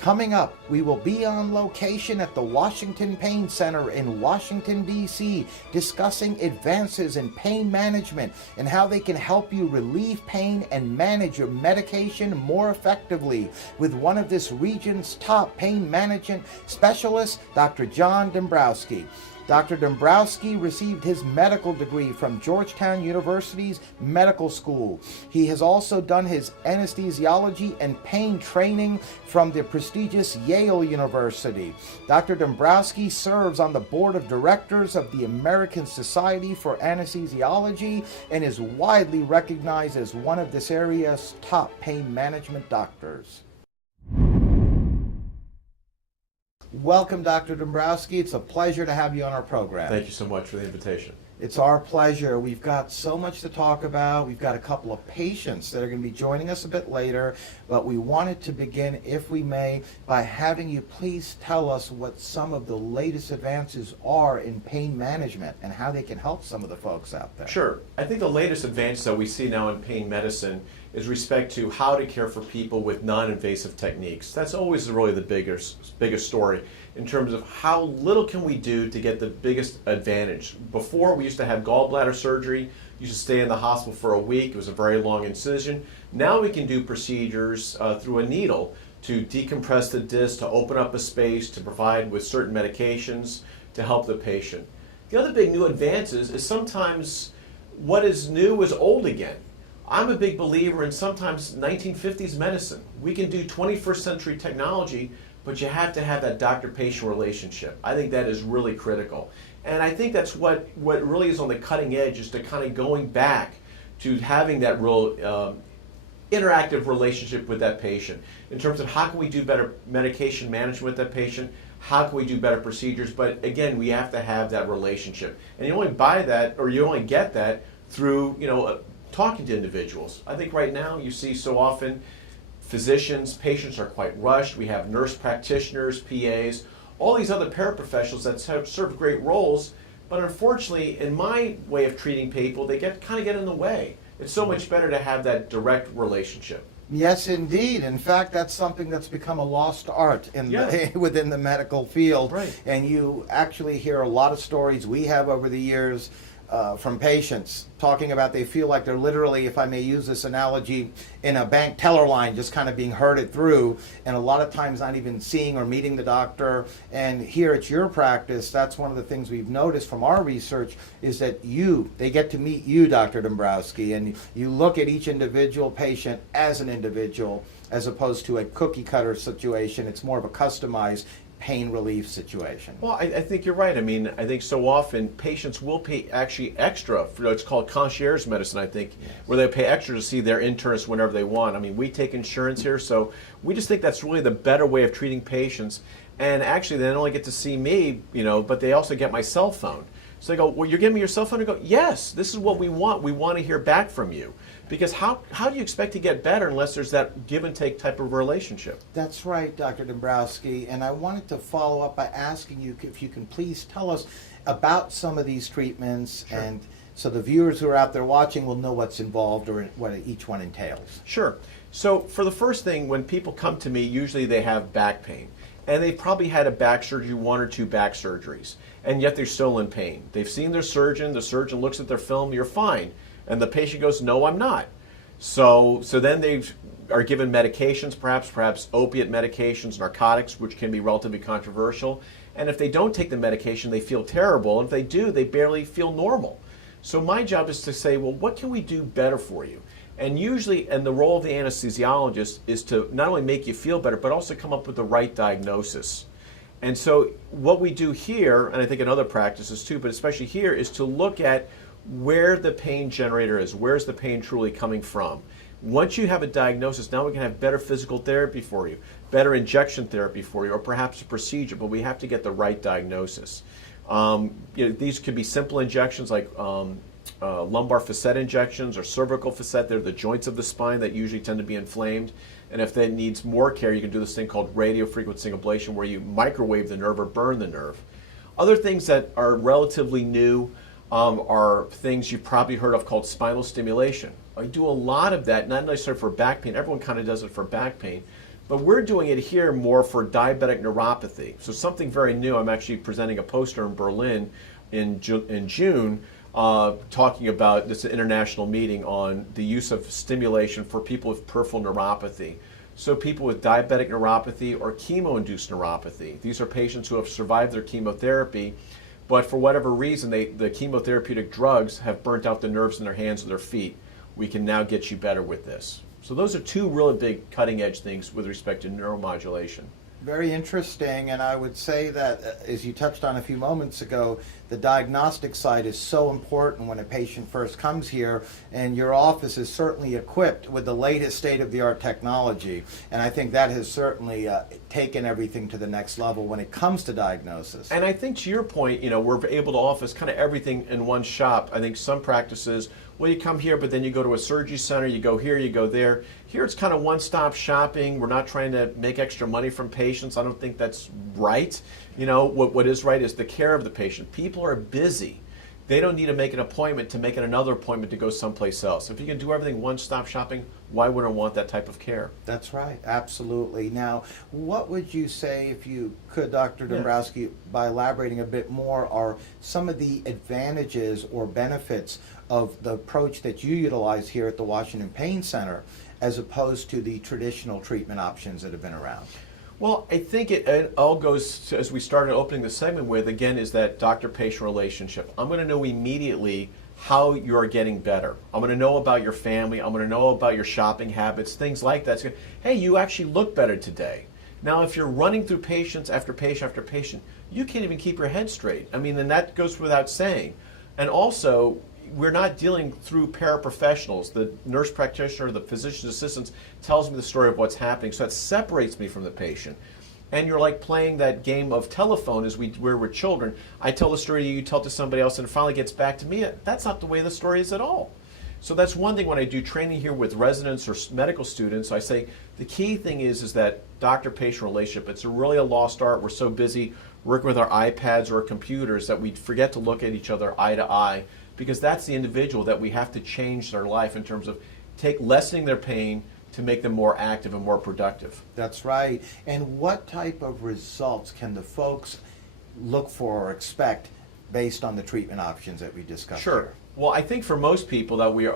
Coming up, we will be on location at the Washington Pain Center in Washington, D.C., discussing advances in pain management and how they can help you relieve pain and manage your medication more effectively with one of this region's top pain management specialists, Dr. John Dombrowski. Dr. Dombrowski received his medical degree from Georgetown University's medical school. He has also done his anesthesiology and pain training from the prestigious Yale University. Dr. Dombrowski serves on the board of directors of the American Society for Anesthesiology and is widely recognized as one of this area's top pain management doctors. Welcome, Dr. Dombrowski. It's a pleasure to have you on our program. Thank you so much for the invitation. It's our pleasure. We've got so much to talk about. We've got a couple of patients that are going to be joining us a bit later, but we wanted to begin, if we may, by having you please tell us what some of the latest advances are in pain management and how they can help some of the folks out there. Sure. I think the latest advance that we see now in pain medicine is respect to how to care for people with non-invasive techniques. That's always really the biggest story in terms of how little can we do to get the biggest advantage. Before, we used to have gallbladder surgery. You used to stay in the hospital for a week. It was a very long incision. Now we can do procedures through a needle to decompress the disc, to open up a space, to provide with certain medications to help the patient. The other big new advances is sometimes what is new is old again. I'm a big believer in sometimes 1950s medicine. We can do 21st century technology, but you have to have that doctor-patient relationship. I think that is really critical. And I think that's what really is on the cutting edge, is to kind of going back to having that real interactive relationship with that patient in terms of how can we do better medication management with that patient, how can we do better procedures, but again, we have to have that relationship. And you only buy that, or you only get that through, talking to individuals. I think right now you see so often physicians, patients are quite rushed. We have nurse practitioners, PAs, all these other paraprofessionals that serve great roles, but unfortunately, in my way of treating people, they kind of get in the way. It's so much better to have that direct relationship. Yes, indeed. In fact, that's something that's become a lost art within the medical field. Right. And you actually hear a lot of stories we have over the years from patients talking about they feel like they're literally, if I may use this analogy, in a bank teller line just kind of being herded through, and a lot of times not even seeing or meeting the doctor. And here at your practice, that's one of the things we've noticed from our research is that they get to meet you, Dr. Dombrowski, and you look at each individual patient as an individual as opposed to a cookie cutter situation. It's more of a customized pain relief situation. Well, I think you're right. I mean, I think so often patients will pay actually extra for it's called concierge medicine, I think, yes, where they pay extra to see their internist whenever they want. I mean, we take insurance here, so we just think that's really the better way of treating patients. And actually, they not only get to see me, but they also get my cell phone. So they go, well, you're giving me your cell phone? I go, yes, this is what we want. We want to hear back from you. Because how do you expect to get better unless there's that give and take type of relationship? That's right, Dr. Dombrowski. And I wanted to follow up by asking you if you can please tell us about some of these treatments, sure, and so the viewers who are out there watching will know what's involved or what each one entails. Sure. So for the first thing, when people come to me, usually they have back pain. And they've probably had a back surgery, 1 or 2 back surgeries, and yet they're still in pain. They've seen their surgeon, the surgeon looks at their film, you're fine. And the patient goes, no, I'm not. So then they are given medications, perhaps opiate medications, narcotics, which can be relatively controversial. And if they don't take the medication, they feel terrible. And if they do, they barely feel normal. So my job is to say, well, what can we do better for you? And usually, and the role of the anesthesiologist is to not only make you feel better, but also come up with the right diagnosis. And so what we do here, and I think in other practices too, but especially here, is to look at where the pain generator is. Where's the pain truly coming from? Once you have a diagnosis, now we can have better physical therapy for you, better injection therapy for you, or perhaps a procedure, but we have to get the right diagnosis. These could be simple injections like lumbar facet injections or cervical facet. They're the joints of the spine that usually tend to be inflamed. And if that needs more care, you can do this thing called radiofrequency ablation, where you microwave the nerve or burn the nerve. Other things that are relatively new are things you've probably heard of called spinal stimulation. I do a lot of that, not necessarily for back pain. Everyone kind of does it for back pain. But we're doing it here more for diabetic neuropathy. So something very new. I'm actually presenting a poster in Berlin in June talking about this international meeting on the use of stimulation for people with peripheral neuropathy. So people with diabetic neuropathy or chemo-induced neuropathy. These are patients who have survived their chemotherapy, but for whatever reason, the chemotherapeutic drugs have burnt out the nerves in their hands or their feet. We can now get you better with this. So those are two really big cutting-edge things with respect to neuromodulation. Very interesting, and I would say that, as you touched on a few moments ago, the diagnostic side is so important when a patient first comes here, and your office is certainly equipped with the latest state-of-the-art technology, and I think that has certainly taken everything to the next level when it comes to diagnosis. And I think to your point, we're able to offer kind of everything in one shop. I think some practices, well, you come here, but then you go to a surgery center, you go here, you go there. Here it's kind of one-stop shopping. We're not trying to make extra money from patients. I don't think that's right. What is right is the care of the patient. People are busy. They don't need to make an appointment to make another appointment to go someplace else. If you can do everything one-stop shopping, why wouldn't I want that type of care? That's right, absolutely. Now, what would you say, if you could, Dr. Dombrowski, by elaborating a bit more, are some of the advantages or benefits of the approach that you utilize here at the Washington Pain Center as opposed to the traditional treatment options that have been around? Well, I think it all goes to, as we started opening the segment with, again, is that doctor-patient relationship. I'm going to know immediately how you're getting better. I'm going to know about your family. I'm going to know about your shopping habits, things like that. So, hey, you actually look better today. Now, if you're running through patients after patient after patient, you can't even keep your head straight. I mean, and that goes without saying. And also, we're not dealing through paraprofessionals. The nurse practitioner, the physician's assistant tells me the story of what's happening, so that separates me from the patient. And you're like playing that game of telephone as we're with children. I tell the story to you, you tell it to somebody else, and it finally gets back to me. That's not the way the story is at all. So that's one thing when I do training here with residents or medical students, I say the key thing is that doctor-patient relationship. It's really a lost art. We're so busy working with our iPads or our computers that we forget to look at each other eye to eye, because that's the individual that we have to change their life in terms of lessening their pain to make them more active and more productive. That's right. And what type of results can the folks look for or expect based on the treatment options that we discussed? Sure. Here? Well, I think for most people that we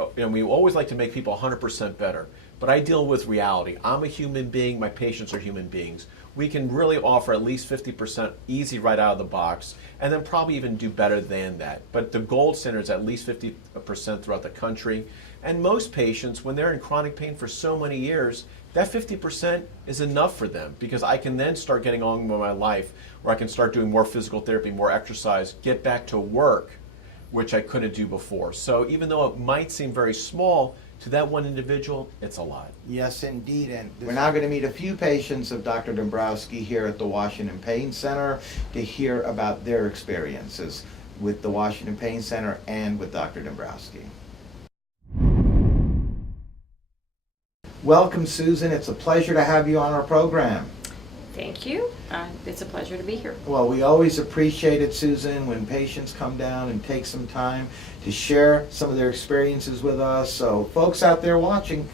always like to make people 100% better, but I deal with reality. I'm a human being, my patients are human beings. We can really offer at least 50% easy right out of the box, and then probably even do better than that. But the gold standard is at least 50% throughout the country. And most patients, when they're in chronic pain for so many years, that 50% is enough for them, because I can then start getting on with my life, where I can start doing more physical therapy, more exercise, get back to work, which I couldn't do before. So even though it might seem very small, to that one individual, it's a lot. Yes, indeed. And we're now going to meet a few patients of Dr. Dombrowski here at the Washington Pain Center to hear about their experiences with the Washington Pain Center and with Dr. Dombrowski. Welcome, Susan. It's a pleasure to have you on our program. Thank you. It's a pleasure to be here. Well, we always appreciate it, Susan, when patients come down and take some time to share some of their experiences with us. So folks out there watching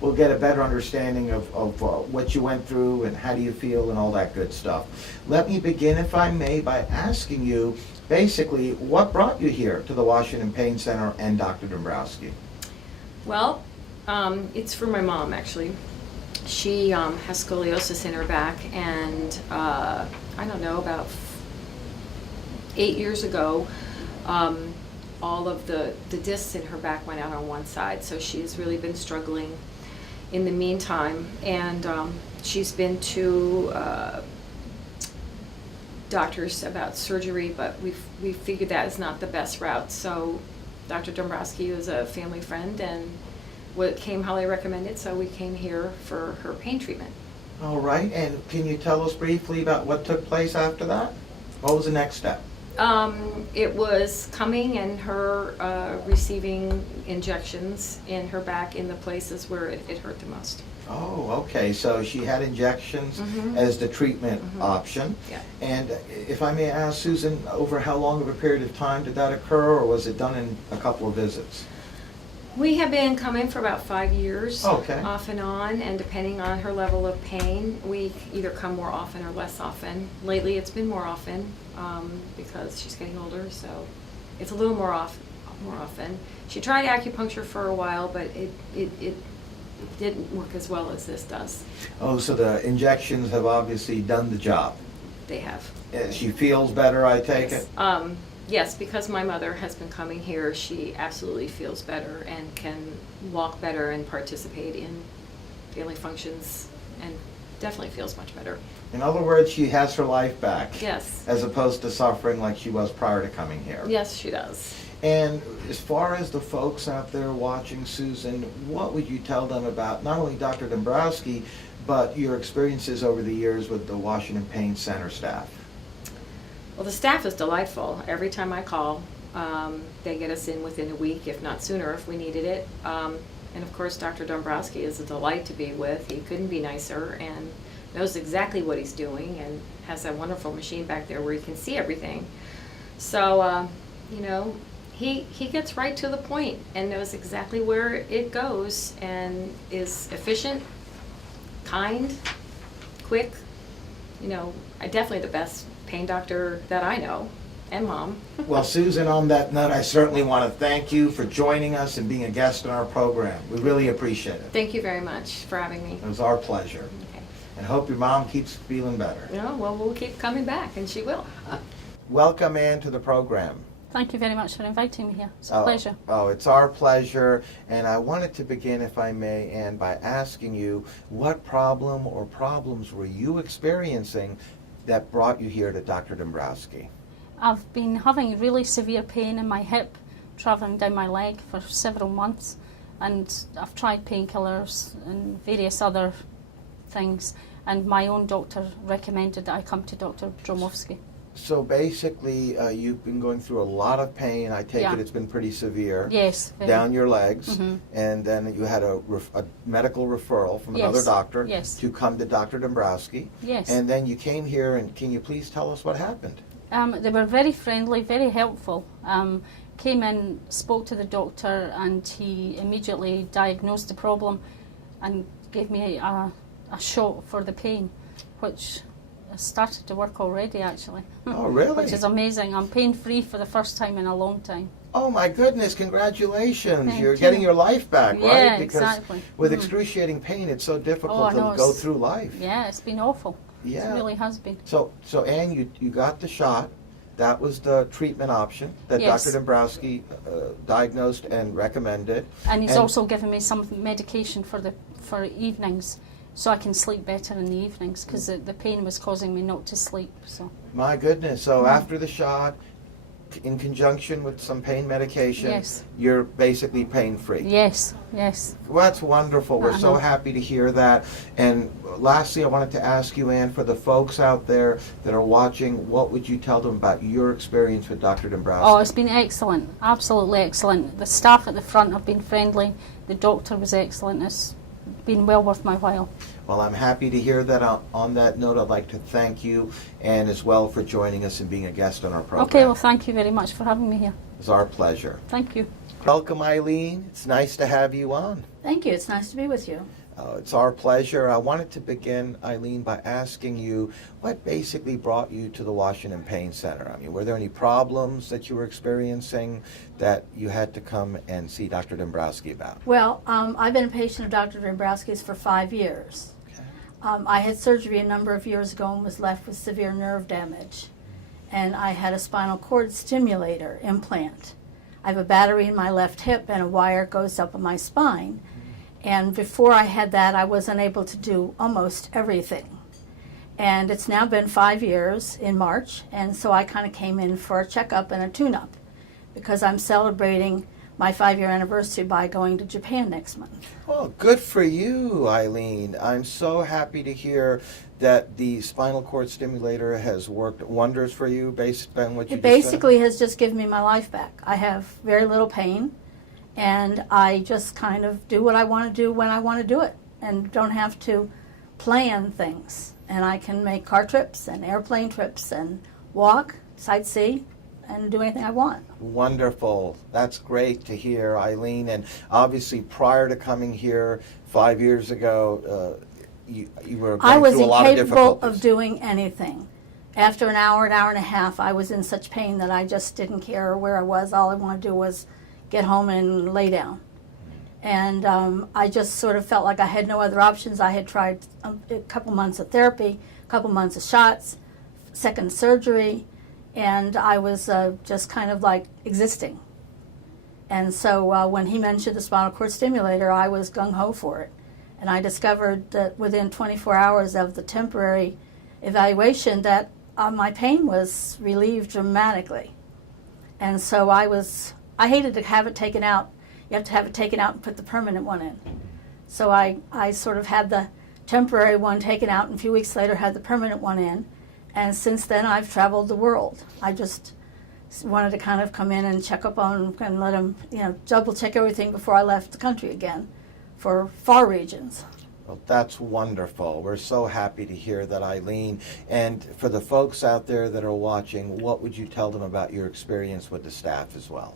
will get a better understanding of what you went through and how do you feel and all that good stuff. Let me begin, if I may, by asking you basically what brought you here to the Washington Pain Center and Dr. Dombrowski? Well, it's for my mom, actually. She has scoliosis in her back, and I don't know, about 8 years ago, all of the discs in her back went out on one side, so she's really been struggling in the meantime. And she's been to doctors about surgery, but we figured that is not the best route. So Dr. Dombrowski was a family friend and came highly recommended, so we came here for her pain treatment. All right, and can you tell us briefly about what took place after that? What was the next step? It was coming and her receiving injections in her back in the places where it hurt the most. Oh, okay, so she had injections as the treatment option. Yeah. And if I may ask, Susan, over how long of a period of time did that occur, or was it done in a couple of visits? We have been coming for about 5 years, Okay. off and on, and depending on her level of pain, we either come more often or less often. Lately, it's been more often because she's getting older, so it's a little more often. She tried acupuncture for a while, but it didn't work as well as this does. Oh, so the injections have obviously done the job. They have. She feels better, I take it? Yes, because my mother has been coming here, she absolutely feels better and can walk better and participate in daily functions and definitely feels much better. In other words, she has her life back. Yes. As opposed to suffering like she was prior to coming here. Yes, she does. And as far as the folks out there watching, Susan, what would you tell them about not only Dr. Dombrowski, but your experiences over the years with the Washington Pain Center staff? Well, the staff is delightful. Every time I call, they get us in within a week, if not sooner, if we needed it. And of course, Dr. Dombrowski is a delight to be with. He couldn't be nicer and knows exactly what he's doing and has that wonderful machine back there where he can see everything. So, you know, he gets right to the point and knows exactly where it goes and is efficient, kind, quick. You know, definitely the best pain doctor that I know, and Mom. Well, Susan, on that note, I certainly want to thank you for joining us and being a guest on our program. We really appreciate it. Thank you very much for having me. It was our pleasure. Okay. And hope your mom keeps feeling better. Yeah, well, we'll keep coming back, and she will. Welcome, Ann, to the program. Thank you very much for inviting me here. It's a Oh, pleasure. Oh, it's our pleasure. And I wanted to begin, if I may, Ann, by asking you what problem or problems were you experiencing that brought you here to Dr. Dombrowski? I've been having really severe pain in my hip, travelling down my leg for several months, and I've tried painkillers and various other things, and my own doctor recommended that I come to Dr. Dombrowski. So basically, you've been going through a lot of pain. I take Yeah. it it's been pretty severe. Yes. Down your legs, Mhm. and then you had a medical referral from Yes. another doctor Yes. to come to Dr. Dombrowski. Yes. And then you came here, and can you please tell us what happened? They were very friendly, very helpful. Came in, spoke to the doctor, and he immediately diagnosed the problem and gave me a shot for the pain, which started to work already, actually. Oh, really? Which is amazing. I'm pain-free for the first time in a long time. Oh my goodness, congratulations. Thank You're you. getting your life back, right? Yeah, Because exactly. with Mhm. excruciating pain, it's so difficult Oh, I to know, go it's- through life. Yeah, it's been awful. Yeah. It really has been. So Ann, you got the shot. That was the treatment option that Yes. Dr. Dombrowski diagnosed and recommended. And he's And- also given me some medication for evenings, so I can sleep better in the evenings, because the pain was causing me not to sleep. So My goodness. So after the shot, in conjunction with some pain medication, Yes. you're basically pain-free. yes, yes. Well, that's wonderful. We're so Uh-huh. happy to hear that. And lastly, I wanted to ask you, Ann, for the folks out there that are watching, what would you tell them about your experience with Dr. Dombrowski? Oh, it's been excellent, absolutely excellent. The staff at the front have been friendly. The doctor was excellent. It's been well worth my while. Well, I'm happy to hear that. On that note, I'd like to thank you, and as well for joining us and being a guest on our program. Okay, well, thank you very much for having me here. It's our pleasure. Thank you. Welcome, Eileen. It's nice to have you on. Thank you. It's nice to be with you. It's our pleasure. I wanted to begin, Eileen, by asking you what basically brought you to the Washington Pain Center. I mean, were there any problems that you were experiencing that you had to come and see Dr. Dombrowski about? Well, I've been a patient of Dr. Dombrowski's for 5 years. Okay. I had surgery a number of years ago and was left with severe nerve damage. And I had a spinal cord stimulator implant. I have a battery in my left hip and a wire goes up in my spine. And before I had that, I wasn't able to do almost everything. And it's now been 5 years in March, and so I kind of came in for a checkup and a tune-up because I'm celebrating my 5-year anniversary by going to Japan next month. Well, good for you, Eileen. I'm so happy to hear that the spinal cord stimulator has worked wonders for you based on what you It just said. basically has just given me my life back. I have very little pain, and I just kind of do what I want to do when I want to do it and don't have to plan things. And I can make car trips and airplane trips and walk, sightsee, and do anything I want. Wonderful. That's great to hear, Eileen. And obviously, prior to coming here 5 years ago, you were I going was through a lot of incapable difficulties. of doing anything. After an hour and a half, I was in such pain that I just didn't care where I was. All I wanted to do was get home and lay down. And I just sort of felt like I had no other options. I had tried a couple months of therapy, a couple months of shots, second surgery, and I was just kind of like existing. And so when he mentioned the spinal cord stimulator, I was gung-ho for it. And I discovered that within 24 hours of the temporary evaluation that my pain was relieved dramatically. And so I hated to have it taken out. You have to have it taken out and put the permanent one in. So I sort of had the temporary one taken out, and a few weeks later had the permanent one in. And since then, I've traveled the world. I just wanted to kind of come in and check up on and let him, double check everything before I left the country again for far regions. Well, that's wonderful. We're so happy to hear that, Eileen. And for the folks out there that are watching, what would you tell them about your experience with the staff as well?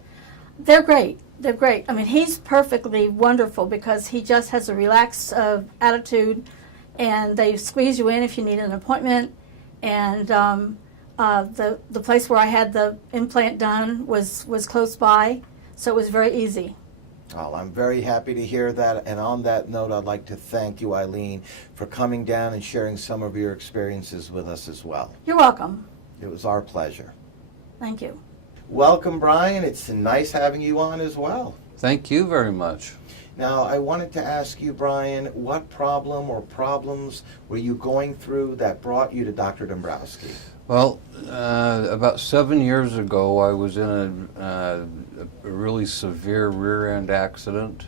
They're great. They're great. I mean, he's perfectly wonderful because he just has a relaxed attitude, and they squeeze you in if you need an appointment. And the place where I had the implant done was close by, so it was very easy. Well, I'm very happy to hear that. And on that note, I'd like to thank you, Eileen, for coming down and sharing some of your experiences with us as well. You're welcome. It was our pleasure. Thank you. Welcome, Brian. It's nice having you on as well. Thank you very much. Now, I wanted to ask you, Brian, what problem or problems were you going through that brought you to Dr. Dombrowski? Well, about 7 years ago, I was in a really severe rear-end accident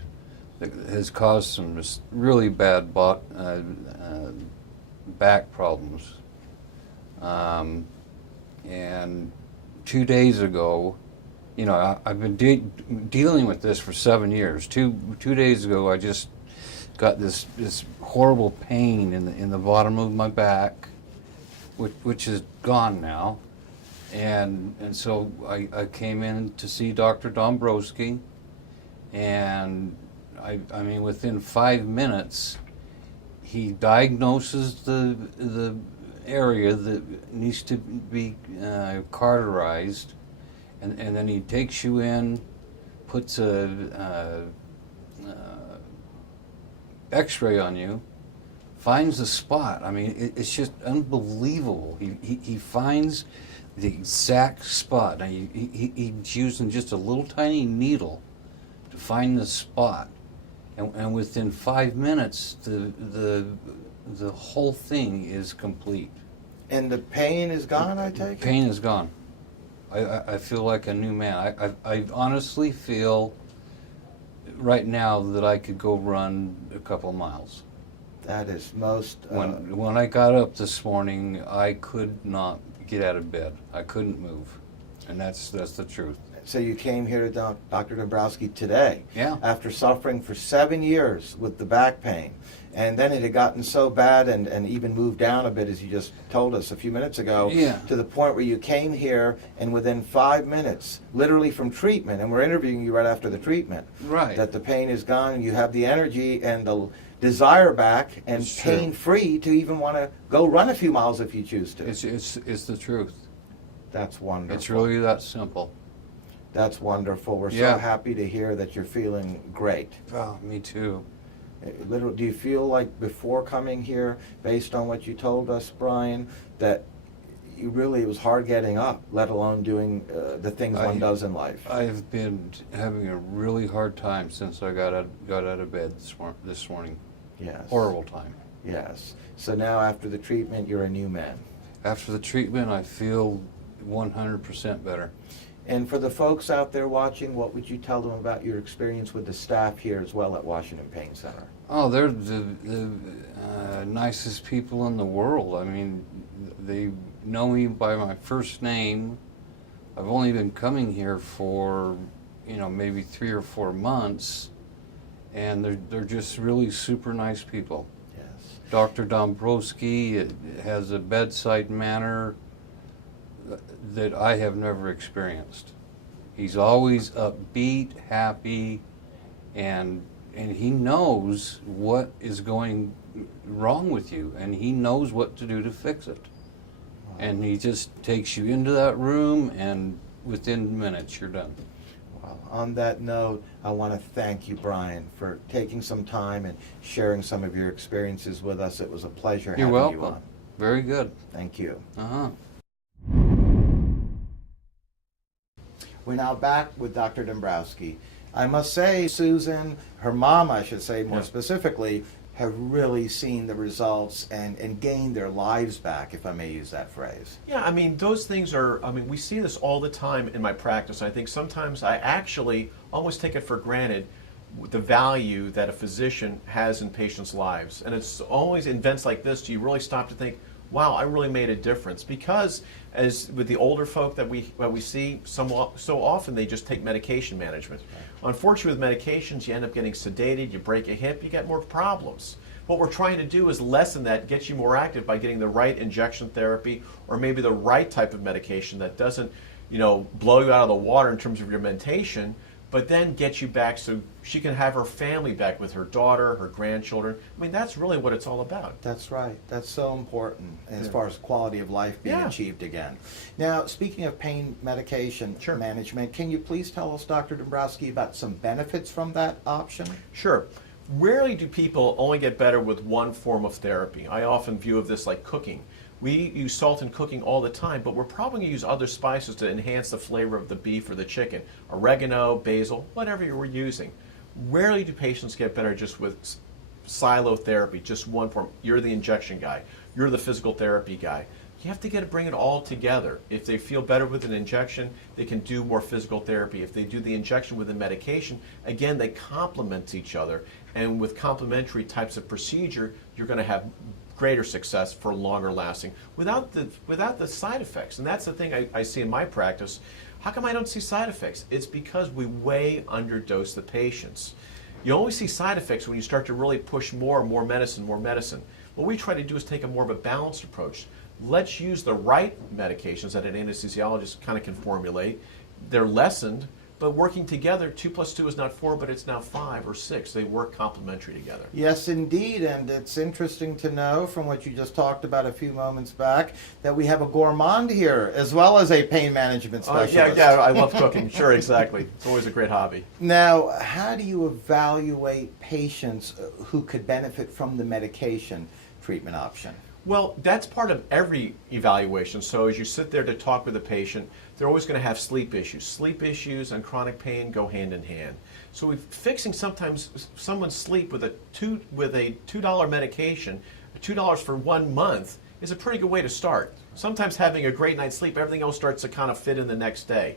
that has caused some really bad back problems. And 2 days ago, I've been dealing with this for 7 years. Two days ago, I just got this horrible pain in the bottom of my back, which is gone now, and so I came in to see Dr. Dombrowski, and I mean within 5 minutes, he diagnoses the area that needs to be cauterized. And then he takes you in, puts a X-ray on you, finds the spot. I mean, it's just unbelievable. He finds the exact spot. Now, he's using just a little tiny needle to find the spot, and within 5 minutes, the whole thing is complete. And the pain is gone, I take it? Pain is gone. I feel like a new man. I honestly feel right now that I could go run a couple miles. That is most... When I got up this morning, I could not get out of bed. I couldn't move. And that's the truth. So you came here to Dr. Dombrowski today. Yeah. After suffering for 7 years with the back pain. And then it had gotten so bad and even moved down a bit, as you just told us a few minutes ago, Yeah. to the point where you came here and within 5 minutes, literally from treatment, and we're interviewing you right after the treatment, Right. that the pain is gone and you have the energy and the desire back and It's true. pain-free to even want to go run a few miles if you choose to. It's the truth. That's wonderful. It's really that simple. That's wonderful. We're Yeah. so happy to hear that you're feeling great. Oh, me too. Do you feel like before coming here, based on what you told us, Brian, that it was hard getting up, let alone doing the things one does in life? I've been having a really hard time since I got out of bed this morning. Yes. Horrible time. Yes. So now after the treatment, you're a new man. After the treatment, I feel 100% better. And for the folks out there watching, what would you tell them about your experience with the staff here as well at Washington Pain Center? Oh, they're the nicest people in the world. I mean, they know me by my first name. I've only been coming here for, maybe 3 or 4 months, and they're just really super nice people. Yes. Dr. Dombrowski has a bedside manner that I have never experienced. He's always upbeat, happy, and he knows what is going wrong with you, and he knows what to do to fix it. And he just takes you into that room, and within minutes you're done. Well, on that note, I want to thank you, Brian, for taking some time and sharing some of your experiences with us. It was a pleasure You're having you welcome. on. Very good. Thank you. Uh-huh. We're now back with Dr. Dombrowski. I must say, Susan, her mom, I should say more specifically, have really seen the results and gained their lives back, if I may use that phrase. Yeah, I mean, those things are, I mean, we see this all the time in my practice. I think sometimes I actually almost take it for granted the value that a physician has in patients' lives. And it's always in events like this, do you really stop to think, wow, I really made a difference? Because as with the older folk that we see, so often they just take medication management. Unfortunately, with medications, you end up getting sedated, you break a hip, you get more problems. What we're trying to do is lessen that, get you more active by getting the right injection therapy or maybe the right type of medication that doesn't, blow you out of the water in terms of your mentation, but then get you back so she can have her family back with her daughter, her grandchildren. I mean, that's really what it's all about. That's right. That's so important as far as quality of life being achieved again. Now, speaking of pain medication management, can you please tell us, Dr. Dombrowski, about some benefits from that option? Sure. Rarely do people only get better with one form of therapy. I often view of this like cooking. We use salt in cooking all the time, but we're probably going to use other spices to enhance the flavor of the beef or the chicken. Oregano, basil, whatever you're using. Rarely do patients get better just with silo therapy, just one form. You're the injection guy. You're the physical therapy guy. You have to bring it all together. If they feel better with an injection, they can do more physical therapy. If they do the injection with a medication, again, they complement each other. And with complementary types of procedure, you're going to have greater success for longer lasting without the side effects. And that's the thing I see in my practice. How come I don't see side effects? It's because we way underdose the patients. You only see side effects when you start to really push more medicine. What we try to do is take a more of a balanced approach. Let's use the right medications that an anesthesiologist kind of can formulate. They're lessened, but working together, 2 + 2 is not 4, but it's now 5 or 6. They work complementary together. Yes, indeed, and it's interesting to know from what you just talked about a few moments back that we have a gourmand here as well as a pain management specialist. Yeah, I love cooking. Sure, exactly. It's always a great hobby. Now, how do you evaluate patients who could benefit from the medication treatment option? Well, that's part of every evaluation. So as you sit there to talk with a patient, they're always going to have sleep issues. Sleep issues and chronic pain go hand in hand. So fixing sometimes someone's sleep with a $2 medication, $2 for 1 month, is a pretty good way to start. Sometimes having a great night's sleep, everything else starts to kind of fit in the next day.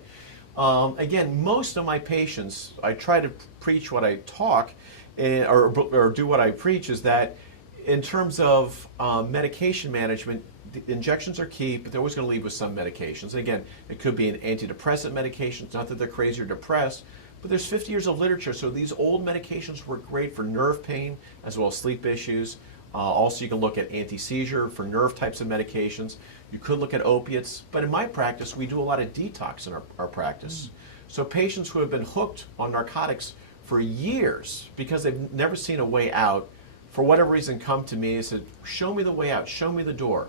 Again, most of my patients, I try to preach what I talk, or do what I preach, is that in terms of medication management, the injections are key, but they're always going to lead with some medications. And again, it could be an antidepressant medication. It's not that they're crazy or depressed, but there's 50 years of literature. So these old medications work great for nerve pain as well as sleep issues. Also, you can look at anti-seizure for nerve types of medications. You could look at opiates. But in my practice, we do a lot of detox in our practice. So patients who have been hooked on narcotics for years because they've never seen a way out, for whatever reason, come to me and said, show me the way out, show me the door.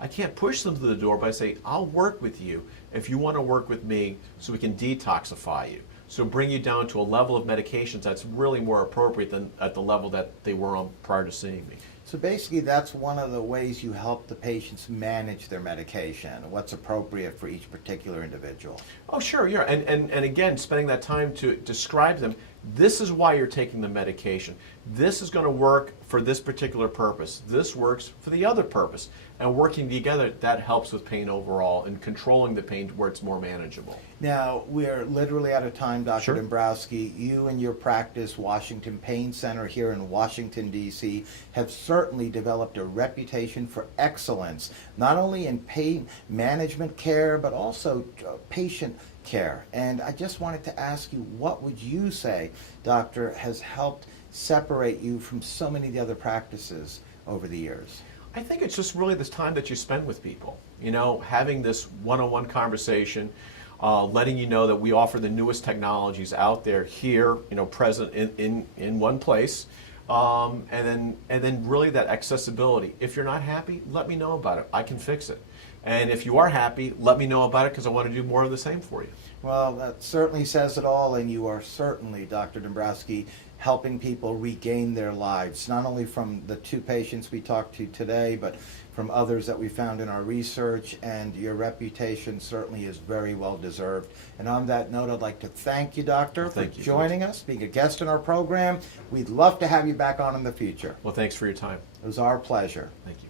I can't push them to the door, but I say, I'll work with you if you want to work with me so we can detoxify you. So bring you down to a level of medications that's really more appropriate than at the level that they were on prior to seeing me. So basically, that's one of the ways you help the patients manage their medication, what's appropriate for each particular individual. Oh, sure, yeah. And again, spending that time to describe them, this is why you're taking the medication. This is going to work for this particular purpose. This works for the other purpose. And working together, that helps with pain overall and controlling the pain to where it's more manageable. Now, we're literally out of time, Dr. Sure. Dombrowski. You and your practice, Washington Pain Center here in Washington, D.C., have certainly developed a reputation for excellence, not only in pain management care, but also patient care. And I just wanted to ask you, what would you say, Doctor, has helped separate you from so many of the other practices over the years? I think it's just really this time that you spend with people. You know, having this one-on-one conversation, letting you know that we offer the newest technologies out there here, you know, present in one place, and then really that accessibility. If you're not happy, let me know about it. I can fix it. And if you are happy, let me know about it, because I want to do more of the same for you. Well, that certainly says it all, and you are certainly, Dr. Dombrowski, helping people regain their lives, not only from the 2 patients we talked to today, but from others that we found in our research, and your reputation certainly is very well deserved. And on that note, I'd like to thank you, Doctor, for joining us, being a guest in our program. We'd love to have you back on in the future. Well, thanks for your time. It was our pleasure. Thank you.